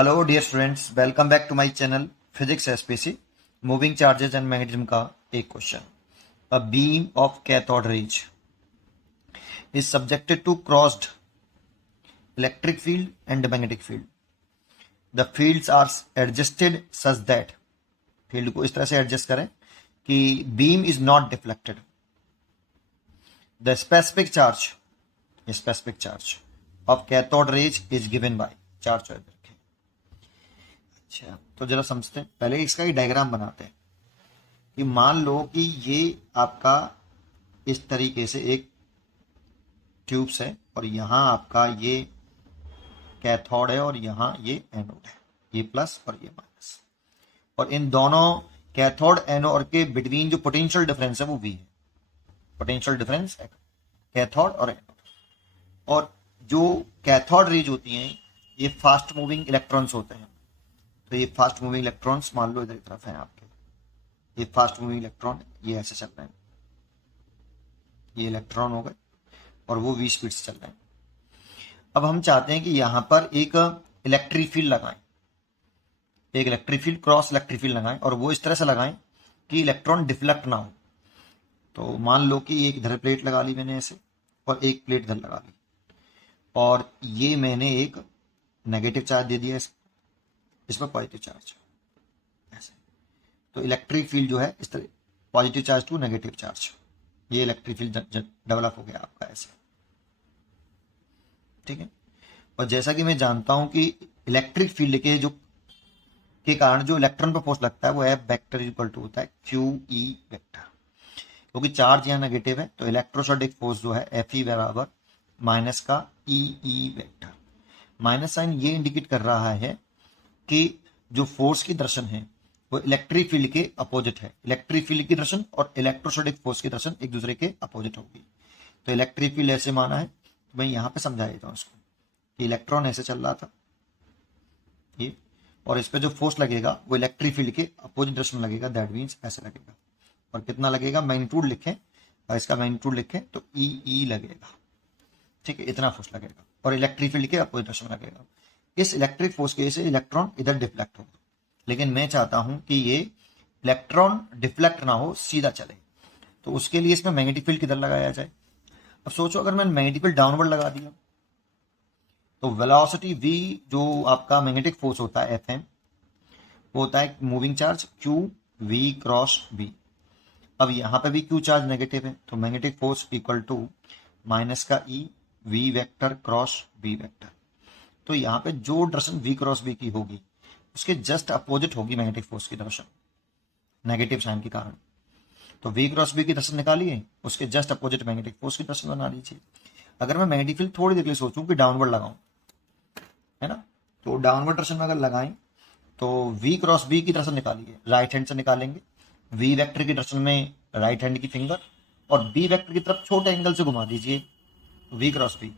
Hello dear students, welcome back to my channel physics SPC. Moving charges and magnetism का एक question. A beam of cathode rays is subjected to crossed electric field and magnetic field. The fields are adjusted such that, field को इस तरह से adjust करें कि beam is not deflected. The specific charge of cathode rays is given by, charge choice रखें। अच्छा, तो जरा समझते हैं, पहले इसका ही डायग्राम बनाते हैं कि मान लो कि ये आपका इस तरीके से एक ट्यूब्स है और यहां आपका ये कैथोड है और यहां ये एनोड है, ये प्लस और ये माइनस। और इन दोनों कैथोड एनोड के बिटवीन जो पोटेंशियल डिफरेंस है वो V है। पोटेंशियल डिफरेंस है कैथोड और एनोड। और जो कैथोड रेज होती हैं ये फास्ट मूविंग इलेक्ट्रॉन्स होते हैं। तो ये फास्ट मूविंग इलेक्ट्रॉन्स मान लो इधर की तरफ है आपके, ये फास्ट मूविंग इलेक्ट्रॉन, ये ऐसे चल रहे हैं, ये इलेक्ट्रॉन हो गए और वो V स्पीड से चल रहे हैं। अब हम चाहते हैं कि यहां पर एक इलेक्ट्रिक फील्ड लगाएं, एक electric field, cross electric field लगाएं, और वो इस तरह से लगाएं कि इलेक्ट्रॉन डिफ्लेक्ट ना हो। तो मान लो कि एक इधर प्लेट लगा ली मैंने ऐसे और एक प्लेट इधर लगा ली, और ये मैंने एक नेगेटिव चार्ज दे दिया इस पर पॉजिटिव चार्ज ऐसे। तो इलेक्ट्रिक फील्ड जो है इस तरह, positive charge to negative charge, ये इलेक्ट्रिक फील्ड डेवलप हो गया आपका ऐसे, ठीक है। और जैसा कि मैं जानता हूं कि इलेक्ट्रिक फील्ड के कारण जो इलेक्ट्रॉन पर फोर्स लगता है वो F वेक्टर इक्वल टू होता है QE वेक्टर। क्योंकि चार्ज यहाँ नेगेटिव है तो इलेक्ट्रोस्टैटिक फोर्स जो है Fe बराबर माइनस का EE वेक्टर। माइनस साइन ये इंडिकेट कर रहा है कि जो फोर्स की डायरेक्शन है वो इलेक्ट्रिक फील्ड के अपोजिट है। इलेक्ट्रिक फील्ड की डायरेक्शन और इलेक्ट्रोस्टैटिक फोर्स की डायरेक्शन एक दूसरे के अपोजिट होगी। तो इलेक्ट्रिक फील्ड ऐसे माना है, तो मैं यहाँ पे समझा देता हूँ इसको कि इलेक्ट्रॉन ऐसे चल रहा था ये, और इस पे जो फोर्स लगेगा वो इलेक्ट्रिक फील्ड के अपोजिट डायरेक्शन में लगेगा, दैट मीन्स ऐसे लगेगा। और कितना लगेगा, मैग्नीट्यूड लिखें और इसका मैग्नीट्यूड लिखें तो EE लगेगा, ठीक है, इतना फोर्स लगेगा और इलेक्ट्रिक फील्ड के अपोजिट डायरेक्शन में लगेगा। इस इलेक्ट्रिक फोर्स की वजह से इलेक्ट्रॉन इधर डिफ्लेक्ट होगा, लेकिन मैं चाहता हूं कि ये इलेक्ट्रॉन डिफ्लेक्ट ना हो, सीधा चले। तो उसके लिए इसमें मैग्नेटिक फील्ड किधर लगाया जाए। अब सोचो अगर मैंने मैग्नेटिक फील्ड डाउनवर्ड लगा दिया तो वेलोसिटी V, जो आपका मैग्नेटिक फोर्स होता है Fm, वो होता है moving charge Q V cross V। अब यहां पे भी Q चार्ज नेगेटिव है तो magnetic force equal to minus का E V vector cross V vector. तो यहाँ पे जो डायरेक्शन V क्रॉस V की होगी उसके जस्ट अपोजिट होगी मैग्नेटिक फोर्स की डायरेक्शन, नेगेटिव साइन के कारण। तो V क्रॉस V की डायरेक्शन निकालिए, उसके जस्ट अपोजिट मैग्नेटिक फोर्स की डायरेक्शन बना लीजिए। अगर मैं मैग्नेटिक फील्ड थोड़ी देर के लिए सोचूं कि डाउनवर्ड लगाऊं, है ना, तो डाउनवर्ड डायरेक्शन में अगर लगाएं तो V क्रॉस V की डायरेक्शन निकालिए, राइट हैंड से निकालेंगे, V वेक्टर की डायरेक्शन में राइट हैंड की फिंगर, और B वेक्टर की तरफ छोटे एंगल से घुमा दीजिए, V cross V,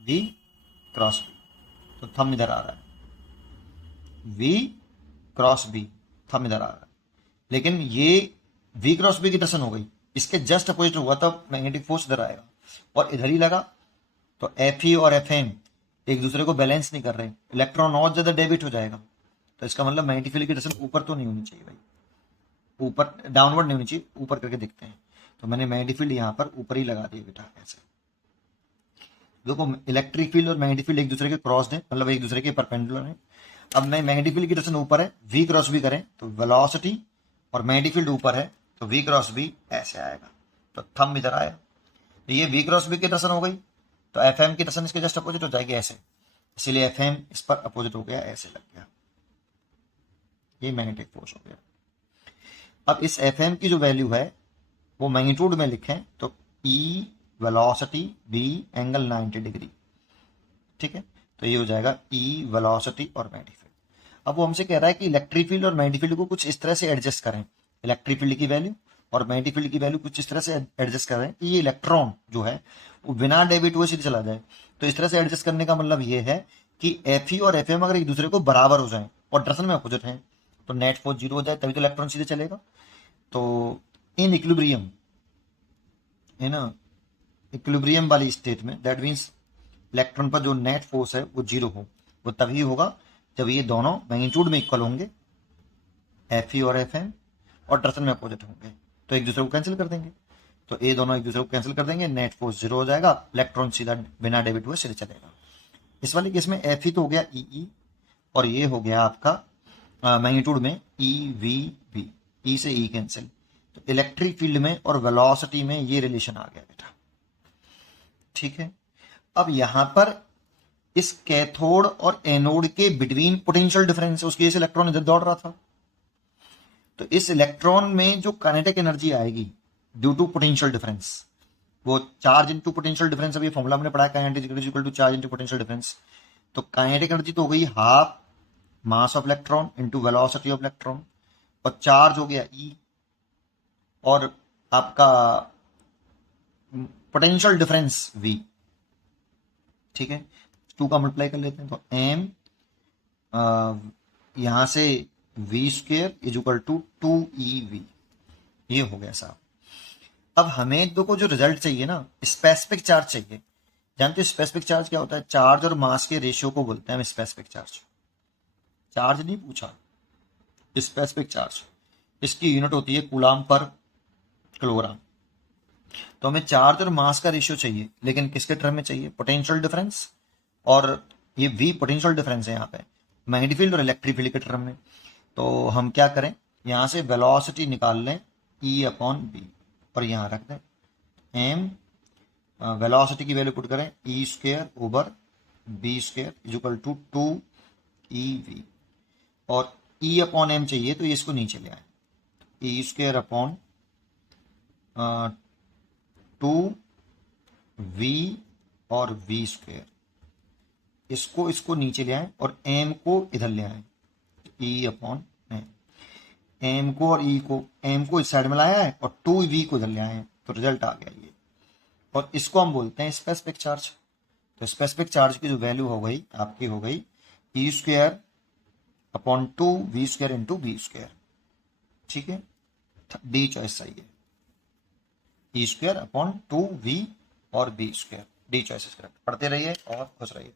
V cross V। तो थंब इधर आ रहा है, V क्रॉस V, थंब इधर आ रहा है। लेकिन ये V क्रॉस V की डायरेक्शन हो गई, इसके जस्ट अपोजिट हुआ तब मैग्नेटिक फोर्स इधर आएगा, और इधर ही लगा तो Fe और Fm एक दूसरे को बैलेंस नहीं कर रहे, इलेक्ट्रॉन और ज्यादा डेबिट हो जाएगा। तो इसका मतलब मैग्नेटिक फील्ड की डायरेक्शन ऊपर तो नहीं होनी चाहिए भाई, ऊपर डाउनवर्ड नहीं होनी चाहिए, ऊपर करके देखते हैं। तो मैंने मैग्नेटिक फील्ड यहाँ पर ऊपर ही लगा दिया बेटा ऐसे। देखो इलेक्ट्रिक फील्ड और मैग्नेटिक फील्ड एक दूसरे के क्रॉस है, मतलब एक दूसरे के परपेंडिकुलर है। अब मैं मैग्नेटिक फील्ड की डायरेक्शन ऊपर है, V क्रॉस V करें तो वेलोसिटी, और मैग्नेटिक फील्ड ऊपर है तो V क्रॉस V ऐसे आएगा। तो थंब इधर आया तो ये V क्रॉस V की डायरेक्शन हो गई, तो Fm की डायरेक्शन इसके जस्ट अपोजिट हो जाएगी ऐसे, इसीलिए Fm इस पर अपोजिट हो गया, ऐसे लग गया, ये मैग्नेटिक फोर्स हो गया। अब इस Fm की जो वैल्यू है वो मैग्नीट्यूड में लिखें तो E velocity B angle 90 degree, ठीक है। तो ये हो जाएगा E वेलोसिटी और मैग्नेटिक फील्ड। अब वो हमसे कह रहा है कि इलेक्ट्रिक फील्ड और मैग्नेटिक फील्ड को कुछ इस तरह से एडजस्ट करें, इलेक्ट्रिक फील्ड की वैल्यू और मैग्नेटिक फील्ड की वैल्यू कुछ इस तरह से एडजस्ट करें कि ये इलेक्ट्रॉन जो है वो बिना डेबिट हुए सीधे चला जाए। तो इस तरह से एडजस्ट करने का मतलब ये है कि Fe और Fm अगर एक दूसरे को बराबर हो जाए और डायरेक्शन में अपोजिट है तो नेट फोर्स 0 हो जाए, तभी तो इलेक्ट्रॉन सीधे चलेगा। तो इन इक्विलिब्रियम है ना, इक्विलिब्रियम वाली स्टेट में दैट मीन्स इलेक्ट्रॉन पर जो नेट फोर्स है वो 0 हो, वो तभी होगा जब ये दोनों मैग्नीट्यूड में इक्वल होंगे, एफ ई और एफ एम, और डायरेक्शन में अपोजिट होंगे, तो एक दूसरे को कैंसिल कर देंगे। तो ये दोनों एक दूसरे को कैंसिल कर देंगे, नेट फोर्स 0 हो जाएगा, इलेक्ट्रॉन सीधा बिना डेबिट हुए सीधे चलेगा। इस वाले केस में एफ ई तो हो गया ई, और ये हो गया आपका मैग्नीट्यूड में ई वी बी, ई से ई कैंसिल। तो इलेक्ट्रिक फील्ड में और वेलोसिटी में ये रिलेशन आ गया बेटा, ठीक है। अब यहां पर इस कैथोड और एनोड के बिटवीन पोटेंशियल डिफरेंस है, उसकी वजह से इलेक्ट्रॉन इधर दौड़ रहा था। तो इस इलेक्ट्रॉन में जो काइनेटिक एनर्जी आएगी ड्यू टू पोटेंशियल डिफरेंस, वो चार्ज इनटू पोटेंशियल डिफरेंस, अभी फॉर्मूला हमने पढ़ा kinetic energy equal to charge into potential difference. तो काइनेटिक एनर्जी तो हो गई half mass of electron into velocity of electron, और चार्ज हो गया ई, और आपका पोटेंशियल डिफरेंस वी, ठीक है। 2 का मल्टीप्लाई कर लेते हैं, तो एम यहां से V square is equal to 2EV, ये हो गया साहब। अब हमें दो को जो रिजल्ट चाहिए ना, स्पेसिफिक चार्ज चाहिए। जानते हो स्पेसिफिक चार्ज क्या होता है? चार्ज और मास के रेशियो को बोलते हैं हम स्पेसिफिक चार्ज। चार्ज नहीं पूछा, स्पेसिफिक चार्ज, इसकी यूनिट होती है कूलाम पर किलोग्राम। तो हमें चार्ज और मास का रेशियो चाहिए, लेकिन किसके टर्म में चाहिए? पोटेंशियल डिफरेंस, और ये वी पोटेंशियल डिफरेंस है यहाँ पे मैग्नेटिक फील्ड और इलेक्ट्रिक फील्ड के टर्म में। तो हम क्या करें, यहां से वेलोसिटी निकाल लें ई अपॉन बी, और यहां रख दें एम, वेलोसिटी की वैल्यू पुट करें E square over B square is equal to 2EV, और ई अपॉन एम चाहिए तो ये इसको नीचे ले आए, ई स्क्वेयर अपॉन 2V और V स्क्वेयर, इसको नीचे ले आए और एम को इधर ले आए, ई अपॉन एम को और ई को, एम को इस साइड में लाया है और 2V को इधर ले आए हैं, तो रिजल्ट आ गया ये। और इसको हम बोलते हैं स्पेसिफिक चार्ज। तो स्पेसिफिक चार्ज की जो वैल्यू हो गई आपकी, हो गई E square upon 2V square into B square, ठीक है। डी चॉइस सही है, ई स्क्वेयर अपॉन 2V और B square, D choice correct. पढ़ते रहिए और खुश रहिए।